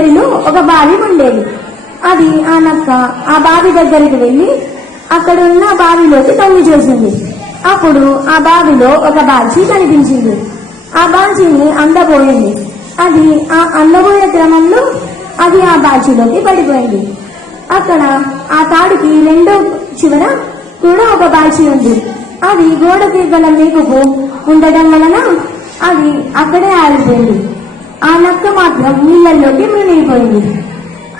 చివరిలో ఒక బావి ఉండేది. అది ఆ నక్క ఆ బావి దగ్గరికి వెళ్లి అక్కడ ఉన్న బావిలోకి తొంగి చూసింది. అప్పుడు ఆ బావిలో ఒక బాల్చి కనిపించింది. ఆ బాల్చిని అందబోయింది. అది ఆ అందబోయే క్రమంలో అది ఆ బాల్చిలోకి పడిపోయింది. అక్కడ ఆ తాడుకి రెండో చివర కూడా ఒక బాల్చి ఉంది. అది గోడకి గల మేకుకు ఉండడం వలన అది అక్కడే ఆగిపోయింది. ఆ నక్క మాత్రం నీళ్ళల్లోకి మునిగిపోయింది.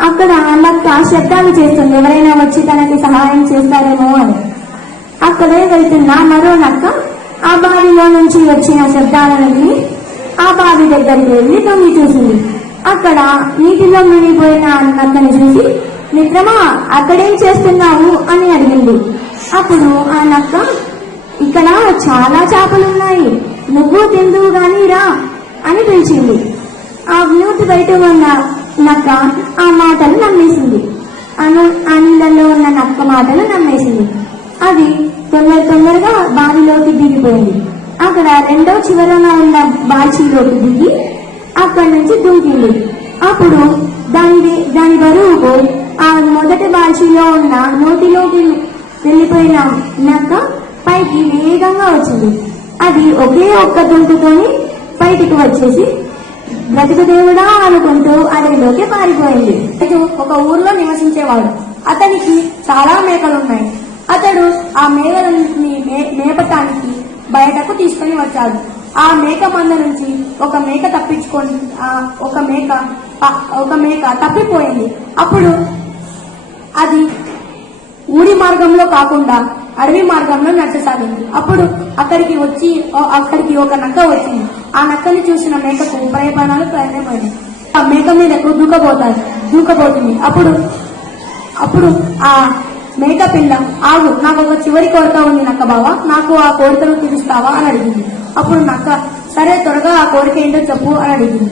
అక్కడ ఆ నక్క శబ్దాలు చేస్తుంది, ఎవరైనా వచ్చి తనకి సహాయం చేస్తారేమో అని. అక్కడే వెళ్తున్న మరో నక్క ఆ బావిలో నుంచి వచ్చిన శబ్దాలని ఆ బావి దగ్గరికి వెళ్లి తొంగి చూసింది. అక్కడ నీటిలో మునిగిపోయిన నక్కని చూసి, మిత్రమా, అక్కడేం చేస్తున్నావు అని అడిగింది. అప్పుడు ఆ నక్క, ఇక్కడ చాలా చేపలున్నాయి, నువ్వు తిందువు గాని రా అని పిలిచింది. ఆ నూతి బయట ఉన్న నక్క ఆ మాటలు నమ్మేసింది. ఆ నీళ్ళల్లో ఉన్న నక్క మాటలు నమ్మేసింది. అది తొందరగా బావిలోకి దిగిపోయింది. అక్కడ రెండో చివరన ఉన్న బాల్చీలోకి దిగి అక్కడి నుంచి దూకింది. అప్పుడు దాని బరువుకు ఆ మొదటి బాల్చీలో ఉన్న నోటిలోకి వెళ్ళిపోయిన నక్క పైకి వేగంగా వచ్చింది. అది ఒకే ఒక్క దుంకుతోని బయటికి వచ్చేసి బ్రతుకు దేవుడా అనుకుంటూ అడవిలోకి పారిపోయింది. ఒక ఊర్లో నివసించేవాడు. అతనికి చాలా మేకలున్నాయి. అతడు ఆ మేకలని మేపటానికి బయటకు తీసుకుని వచ్చాడు. ఆ మేక మంద నుంచి ఒక మేక తప్పిపోయింది. అప్పుడు అది ఊరి మార్గంలో కాకుండా అడవి మార్గంలో నడచసాగింది. అప్పుడు అక్కడికి ఒక నక్క వచ్చింది. ఆ నక్కని చూసిన మేకకు ప్రయత్నమైంది. ఆ మేక మీదకు దూకబోతుంది. అప్పుడు ఆ మేక పిల్ల, ఆగు, నాకు ఒక చివరి కోరిక ఉంది నక్క బావా, నాకు ఆ కోరికను తీరుస్తావా అని అడిగింది. అప్పుడు నక్క, సరే, త్వరగా ఆ కోరిక ఏంటో చెప్పు అని అడిగింది.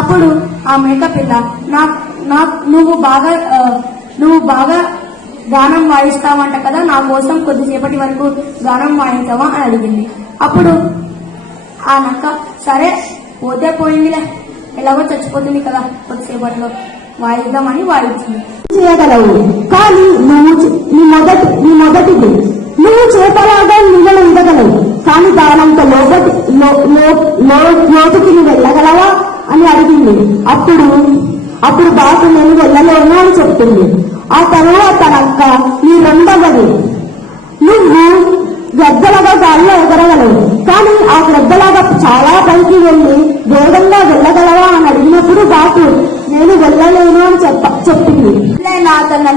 అప్పుడు ఆ మేక పిల్ల, నువ్వు బాగా గానం వాయిస్తావంట కదా, నా కోసం కొద్దిసేపటి వరకు గానం వాయించావా అని అడిగింది. అప్పుడు ఆ నక్క, సరే, పోతే పోయిందిలే, ఎలాగో చచ్చిపోతుంది కదా, కొద్దిసేపట్లో వాయిద్దామని వాయించింది. చేయగలవు, కానీ నీ మొదటిది నువ్వు చేపలాగా నీళ్ళను ఇవ్వగలవు, కానీ దానంత లోతుకి నువ్వు వెళ్ళగలవా అని అడిగింది. అప్పుడు బాసు నేను వెళ్ళలేను అని చెప్తుంది. ఆ తర్వాత నక్క, నీ రెండవది, నువ్వు గద్దలాగా గాల్లో ఎగరగలవు, కానీ ఆ గద్దలాగా చాలా పైకి వెళ్ళి వేగంగా వెళ్ళగలవా అని అడిగినప్పుడు బాసు నేను వెళ్ళలేను అని చెప్పింది.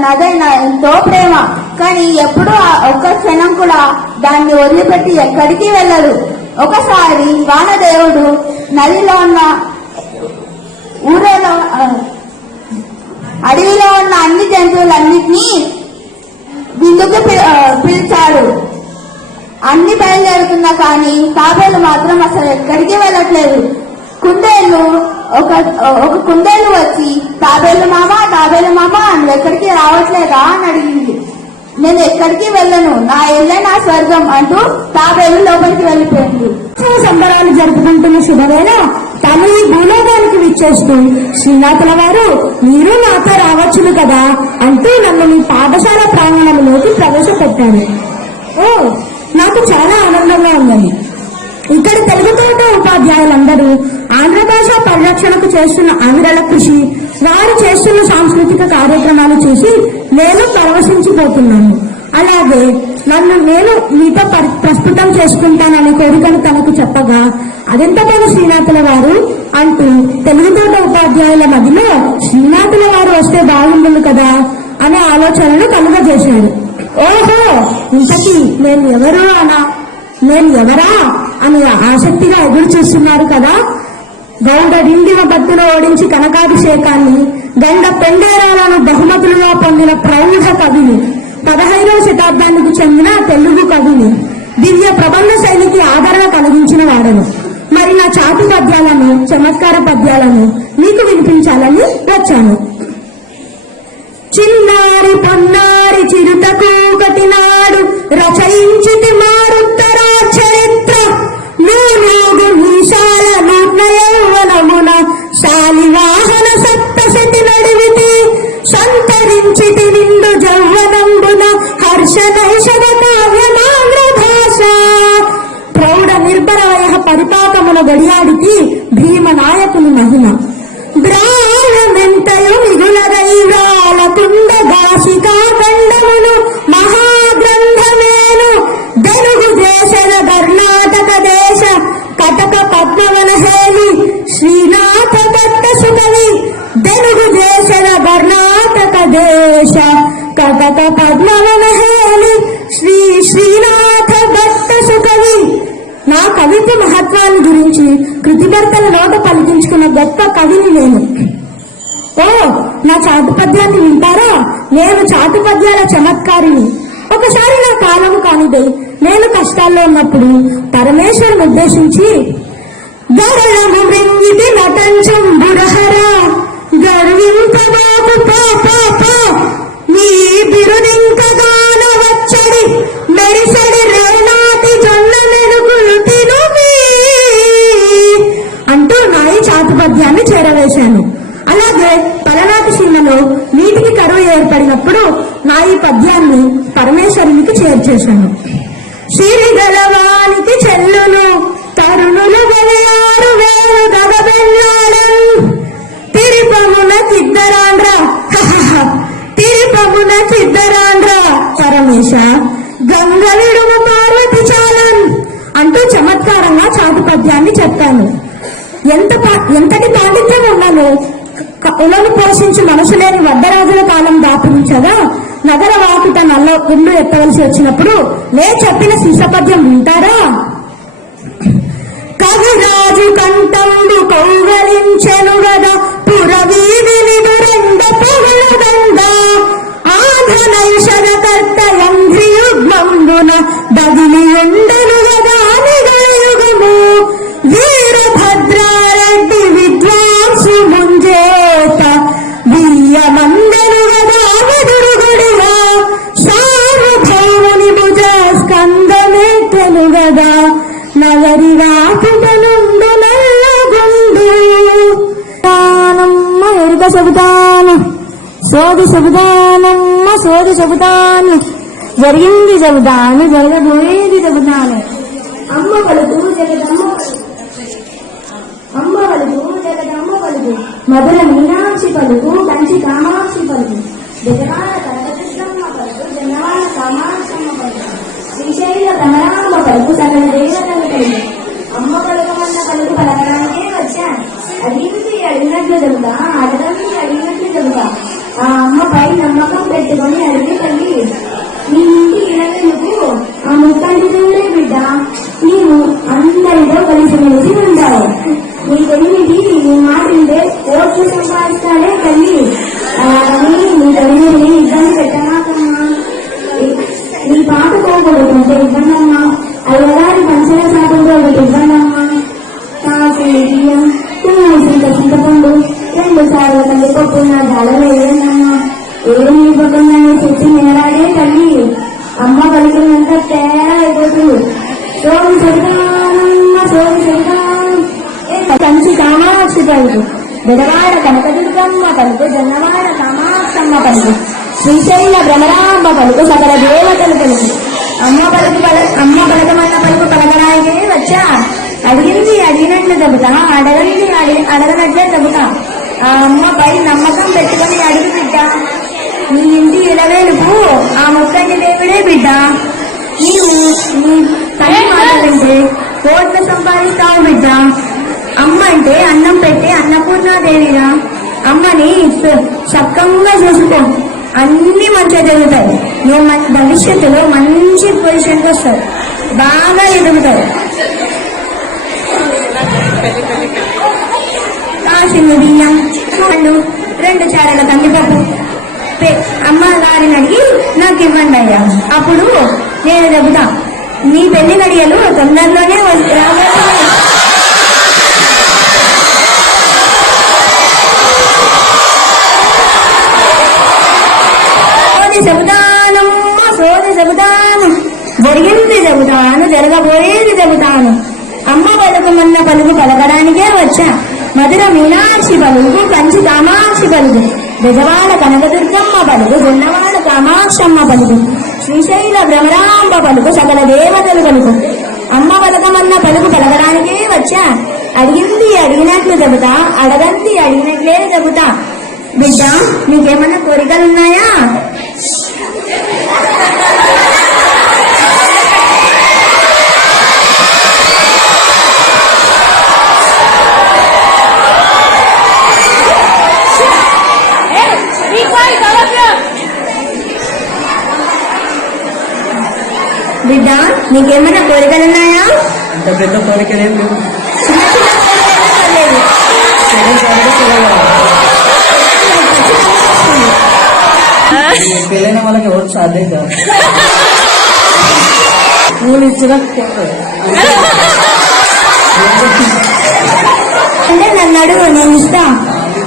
నాదైనా ఎంతో ప్రేమ, కానీ ఎప్పుడు ఒక్క క్షణం కూడా దాన్ని వదిలిపెట్టి ఎక్కడికి వెళ్ళదు. ఒకసారి వానదేవుడు నదిలో ఉన్న ఊరిలో అడవిలో ఉన్న అన్ని జంతువులన్నిటినీ విందుకు పిలిచాడు. అన్ని బయలుదేరుతున్నా కానీ తాబేలు మాత్రం అసలు ఎక్కడికి వెళ్ళట్లేదు. ఒక కుందేలు వచ్చి, తాబేలు మామ నువ్వు ఎక్కడికి రావట్లేదా అని అడిగింది. నేను ఎక్కడికి వెళ్ళను, నా ఇల్లే నా స్వర్గం అంటూ తాబేలు లోపలికి వెళ్ళిపోయింది. సంబరాలు జరుపుకుంటున్న శుభవేళ తాను ఈ భూలోకానికి విచ్చేస్తూ, శ్రీనాథుల వారు మీరు నాతో రావచ్చును కదా అంటూ నన్ను మీ పాఠశాల ప్రాంగణంలోకి ప్రవేశపెట్టారు. ఓ, నాకు చాలా ఆనందంగా ఉందని. ఇక్కడ తెలుగు తోట ఉపాధ్యాయులందరూ ఆంధ్ర భాష పరిరక్షణకు చేస్తున్న ఆంధ్రుల కృషి, వారు చేస్తున్న సాంస్కృతిక కార్యక్రమాలు చూసి నేను పరవశించిపోతున్నాను. అలాగే నేను మీతో ప్రస్తుతం చేసుకుంటానని కోరికను తనకు చెప్పగా, అదెంత పని శ్రీనాథుల వారు అంటూ తెలుగు తోట ఉపాధ్యాయుల మధ్యలో శ్రీనాథుల వారు వస్తే బాగుంటుంది కదా అనే ఆలోచనను కలుగజేశాడు. ఓహో, ఇంతకీ నేను ఎవరా అని ఆసక్తిగా ఎదురు చూస్తున్నారు కదా. గౌడ డిండివ భక్తులు ఓడించి కనకాభిషేకాన్ని, గండ పెండేరాలను బహుమతులుగా పొందిన ప్రౌఢ కవిని, 15వ శతాబ్దానికి చెందిన తెలుగు కవిని, దివ్య ప్రబంధ శైలికి ఆదరణ కలిగించిన వాడను. మరి నా చాటు పద్యాలను, చమత్కార పద్యాలను మీకు వినిపించాలని వచ్చాను. చిన్నారి పొన్నారి చిరుతకు కటినాడు రచయించితి మారుత్తరా చరిత్ర, నూనూగు మీసాల నూర్ణ యౌవనమున శాలివాహన శత పద్మవనహేళి శ్రీ శ్రీనాథ దత్త సుకవి. నా కవిత్వ మహత్వాన్ని గురించి కృతికర్తల నోట పలికించుకున్న గొప్ప కవిని నేను. ఓ నా చాటు పద్యాన్ని వింటారా? నేను చాటు పద్యాల చమత్కారిని. ఒకసారి నా కాలము కానిదై నేను కష్టాల్లో ఉన్నప్పుడు పరమేశ్వరుని ఉద్దేశించి గరళము మృంగితి నటంచం బురహరా గర్వింపబాబు నీ బిరుదింకగాన వచ్చడి మెరిసడి రేనాటి జొన్న మెరుగులు తినుమి అంటూ నాయి చాటు పద్యాన్ని చేరవేశాను. అలాగే పలనాటి సీమలో నీటికి కరువు ఏర్పడినప్పుడు నా ఈ పద్యాన్ని పరమేశ్వరునికి చేర్చేశాను. శ్రీగలవానికి చెల్లును తరుణులు గలయారు వేలు గగబెల్లాడం తిరిపమున చిద్దరాండ్ర తిరిపమున చిద్దరాండ్ర పరమేశ గంగ విడుము పార్వతి చాలన్ అంటూ చమత్కారంగా చాటు పద్యాన్ని చెప్పాను. ఎంతటి పాండిత్యం ఉన్నను ఉలను పోషించి మనసు లేని వద్దరాజుల కాలం దాపురించగా నగర వాకిట నల్ల గుండు ఎత్తవలసి వచ్చినప్పుడు నే చెప్పిన శిశపద్యం వింటారా? కవిరాజు కంఠండు కౌగలించెను గద పురవీధిని దురండ పొగలదండ ఆధనైషధకర్త యంధ్రియుగ్మంబున దగిలి ఉండను గదా నిగయుగము వీరభద్రారెడ్డి విద్వాంసు ముంజేత బియ్యమందను గదా వెదురుగుడిగా సార్వభౌముని భుజ స్కందమెత్తెను గదా నగరి రాకుటనుండు నల్లగుండు. ఎరుక చెబుతాను సోది చెబుతానమ్మ సోది చెబుతాను జరిగింది చెబుతాను జరగబోయేది చెబుతాను. అమ్మ పలుకు జగదమ్మ అమ్మ పలుకు జగదమ్మ పలుకు మధుర మీనాక్షి పలుకు కంచి కామాక్షి పలుకు జగవాడ కనకదుర్గమ్మ పలుకు జనవాడ కామాక్షమ్మ పలుకు శ్రీశైల భ్రమరాంబ పలుకు సకల దేవతల పలుకు. అమ్మ పలుకమన్న పలుకు పలకడానికే వచ్చా. అడిగింది అడిగినట్లు చెబుతా అడగండి అడిగినట్లు చెబుతా. ఆ అమ్మపై నమ్మకం పెట్టుకొని అడిగి తల్లి నీ ఇంటి ఇళ్ళకు ఆ ముత్తాంటి దేవుడే బిడ్డ నీవు అందరితో కలిసి మెలిసి ఉంటావు. నీ తెలివికి నీ మాటింటే ఓట్లు సంపాదిస్తాడే తల్లి. అలాగని నీ తల్లిని ఇబ్బంది పెట్టమాకమ్మా. నీ పాట పోకూడదంటే ఇబ్బందమ్మా. అయ్యగారి పంచల శాతంలో ఒకటి ఇబ్బందమ్మా. కాసిన బియ్యం తుమ్మిసింత చింతపండు 2 సార్లు కందిపప్పు నా జాలలో వేయండమ్మా. ఏమి ఇవ్వకుండానే చెప్పి నేరాడే తల్లి. అమ్మ పలికినంత తేడా అయిపోతుంది. సోమి చెబుతానమ్మ సోమి చెబుతాను కంచి కామాక్షి పలుకు బెదవాడ కనకదుర్గమ్మ పలుకు జన్నవాడ కామాక్షమ్మ పలుకు శ్రీశైల భ్రమరాంబ పలుకు సకల దేవతలు పలుకు. అమ్మ పలకమన్న పలుకు పలకడానికే వచ్చా. అడిగింది అడిగినట్లు చెబుతా అడగంది అడగనట్లే చెబుతా. ఆ అమ్మపై నమ్మకం పెట్టుకుని అడుగు బిడ్డ. నీ ఇంటి ఇలవేలుపు ఆ ముక్కంటి దేవుడే బిడ్డ. నీవు నీ తల్లి మాటలంటే కోట్లు సంపాదిస్తావు బిడ్డ. అమ్మ అంటే అన్నం పెట్టే అన్నపూర్ణాదేవిరా. అమ్మని సక్కంగా చూసుకో, అన్ని మంచిగా జరుగుతాయి. నువ్వు భవిష్యత్తులో మంచి పొజిషన్కి వస్తావు, బాగా ఎదుగుతావు. కాసిన బియ్యం వాళ్ళు 2 చారల కందిపప్పు అమ్మ గారిని అడిగి నాకు ఇవ్వండి అయ్యా. అప్పుడు నేను చెబుతా నీ పెళ్లి గడియలు తొందరలోనే సోది చెబుతానమ్మా సోది చెబుతాను జరిగింది చెబుతాను జరగబోయేది చెబుతాను. అమ్మ పలుకమన్న పలుకు పలకడానికే వచ్చా. మధుర మీనాక్షి పలుకు కంచి కామాక్షి పలుకు బెజవాడ కనకదుర్గమ్మ పలుకు జొన్నవాడ కామాక్షమ్మ పలుకు శ్రీశైల భ్రమరాంబ పలుకు సకల దేవతలు పలుకు. అమ్మ పలకమన్న పలుకు పలకడానికే వచ్చా. అడిగింది అడిగినట్లు చెబుతా అడగంది అడిగినట్లే చెబుతా. బిడ్డ నీకేమన్నా కోరికలున్నాయా? బిడ్డ నీకేమైనా కోరికలున్నాయా? అంత పెద్ద కోరికలేం లేవు. చిన్న చిన్న కోరికలు పెళ్ళైన వాళ్ళకి ఎవరు సాధ్యం కాదు. నువ్వు ఇచ్చిన అంటే నన్ను అడుగు, నేను ఇస్తా.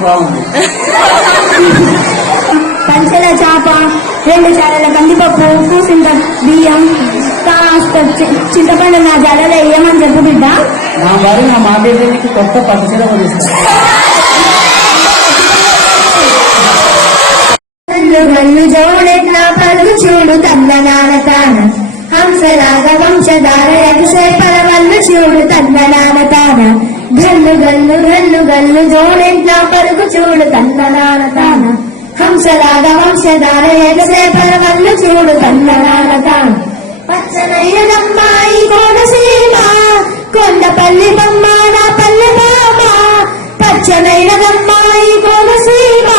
బాగుంది. పంచల చేప, 2 చారల కందిపప్పు, కూసింత బియ్యం, కాస్త చింతపండు నా జడలో వేయమని చెప్పు బిడ్డ. నా వారి నా మాట నీకు కొత్త పట్టుచీర కొనిస్తా. గల్లు జోడెట్లా పలుగు చూడు తన్న నానతాన, హంసలాగా వంశధార ఎగసే పరవల్లు చూడు తన్న నానతాన. గల్లు గల్లు గల్లు గల్లు జోడెట్లా పలుగు చూడు తన్న నానతాన, హంసలాగా వంశధార ఎగసే పరవల్లు చూడు తన్న నానతాన. పచ్చనైనదమ్మాయి కోనసీమ, కొండపల్లి బొమ్మ నా పల్లె మామ. పచ్చనైనదమ్మాయి కోనసీమ,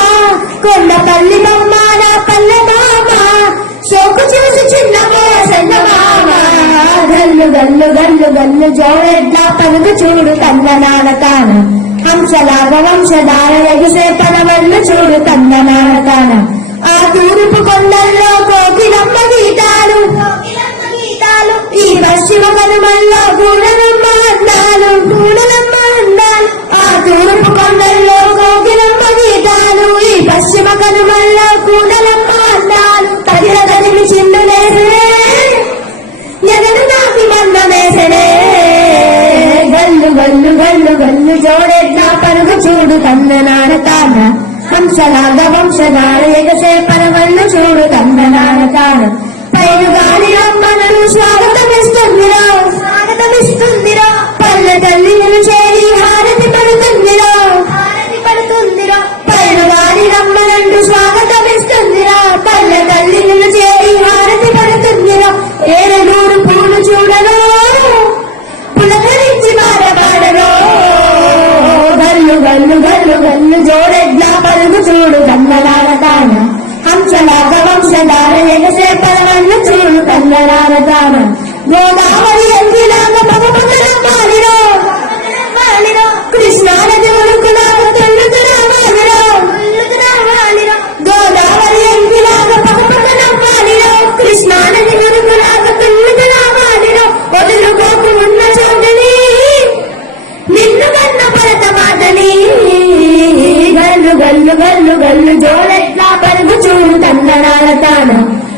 కొండపల్లి బొమ్మ నా పల్లె మామ. సోకు చూసి చిన్న సన్న మామ. గల్లు గల్లు గల్లు గల్లు జోడెడ్లా పలుగు చూడు తన్న నానతాన, హంసలాగా వంశధార ఎగిసే పరవళ్ళు చూడు తన్న నానతాన. ఆ తూర్పు కొండల్లో కోకిలమ్మ గీతాలు, ఈ పశ్చిమ కనుమల్లో గూడలమ్మ అందాలు, గూడలమ్మ అందాలు. ఆ తూర్పు కొండల్లో కోకిలమ్మ గీతాలు, ఈ పశ్చిమ కనుమల్లో గూడలమ్మ అందాలు. తగిన తగిలి చిందులేసే ఎగడు నాకి మందమేసనే. గల్లు గల్లు గల్లు గల్లు జోడెట్లా పరుగు చూడు తన్న నానతాన, హంసలాగా వంశధార ఎగసే పరవళ్ళు చూడు తన్న నానతాన. పైరు గాలి రమ్మను స్వాగతమిస్తుందిరా, స్వాగతమిస్తుందిరా. పల్లె తల్లిని చేరి హారతి పడుతుందిరా, హారతి పడుతుందిరా. పైరు గాలి రమ్మనంటూ స్వాగతమిస్తుందిరా, పల్లె తల్లిని చేరి హారతి పడుతుందిరా. 7 పూలు చూడను పులకరించి మారబాడను. గల్లు గల్లు గల్లు గల్లు జోడెడ్లా పలుగు చూడు తన్న నానతాన, హంసలాగా వంశధార ఎగసే పరవళ్ళు చూడు తన్న నానతాన. గోదావరి ఎంగిలాగా పగపగల మారిరో, కృష్ణా నది ఉరుకులాగా తుల్లుతున్నా మారిరో, గోదావరి ఎంగిలాగా పగపగల మారిరో, కృష్ణా నది ఉరుకులాగా తుల్లుతున్నా మారిరో. వదులుకోకు ఉన్న చోటుని నిన్ను కన్న భరత మాతని. గల్లు గల్లు గల్లు గల్లు జోడెట్లా పరుగు చూడు తన్న నానతాన,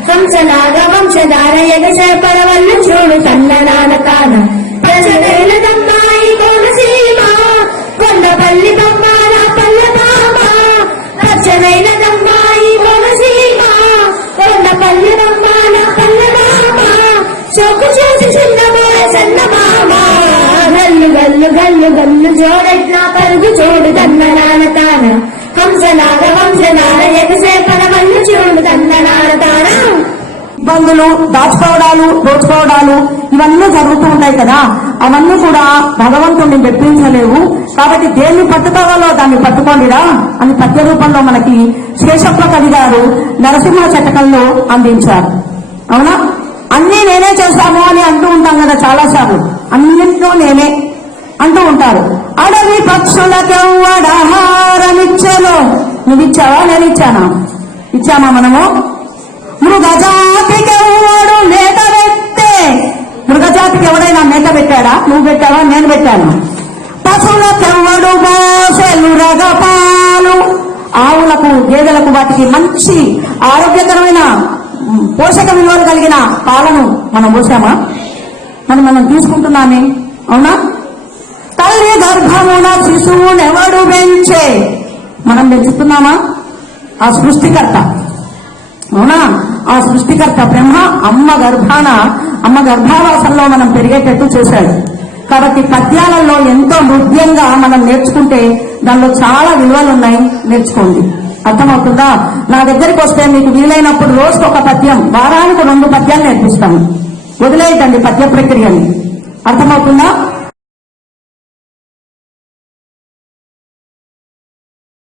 హంసలాగా వంశధార ఎగసే పరవళ్ళు చూడు తన్న నానతాన. ప్రజలమ్మాయి కోనసీమ, కొండపల్లి బొమ్మ నా పల్లె మామ. పచ్చనైనదమ్మాయి కోనసీమ, కొండపల్లి బొమ్మ నా పల్లె మామ. చొక్కు చూసి చిన్నబోయ సన్న మామ. గల్లు గల్లు గల్లు గల్లు జోడెట్లా పరుగు చూడు తన్న నానతాన, హంసలాగా వంశధార ఎగసే పరవళ్ళు చూడు తన్న నానతాన. ఇబ్బందులు, దాచుకోవడాలు, దోచుకోవడాలు ఇవన్నీ జరుగుతూ ఉంటాయి కదా. అవన్నీ కూడా భగవంతుడిని మెప్పించలేవు. కాబట్టి దేన్ని పట్టుకోవాలో దాన్ని పట్టుకోండిరా అని పద్య రూపంలో మనకి శేషప్ప కవి గారు నరసింహ శతకంలో అందించారు. అవునా? అన్నీ నేనే చేస్తాము అని అంటూ ఉంటాం కదా చాలా సార్లు. అన్నింటిలో నేనే అంటూ ఉంటారు. అడవి పక్షులకెవ్వడాహారమిచ్చలో, నువ్వు ఇచ్చావా నేను ఇచ్చానా? ఇచ్చామా మనము? మృగజాతికెవ్వడు మేత పెట్టే, మృగజాతికి ఎవడైనా మేత పెట్టాడా? నువ్వు పెట్టావా నేను పెట్టాను. పశువులకెవ్వడు మోసెలు రగపాలు, ఆవులకు గేదెలకు వాటికి మంచి ఆరోగ్యకరమైన పోషక విలువలు కలిగిన పాలను మనం పోసామా? మనం తీసుకుంటున్నామే. అవునా? తల్లి గర్భమున శిశువునెవడు పెంచే, మనం పెంచుతున్నామా? ఆ సృష్టికర్త. అవునా? ఆ సృష్టికర్త బ్రహ్మ అమ్మ గర్భావాసంలో మనం పెరిగేటట్టు చేశాడు. కాబట్టి పద్యాలలో ఎంతో హృదయంగా మనం నేర్చుకుంటే దానిలో చాలా విలువలు ఉన్నాయి. నేర్చుకోండి. అర్థమవుతుందా? నా దగ్గరికి వస్తే మీకు వీలైనప్పుడు రోజుకు ఒక పద్యం, వారానికి 2 పద్యాలు నేర్పిస్తాను. వదిలేయకండి పద్య ప్రక్రియని. అర్థమవుతుందా?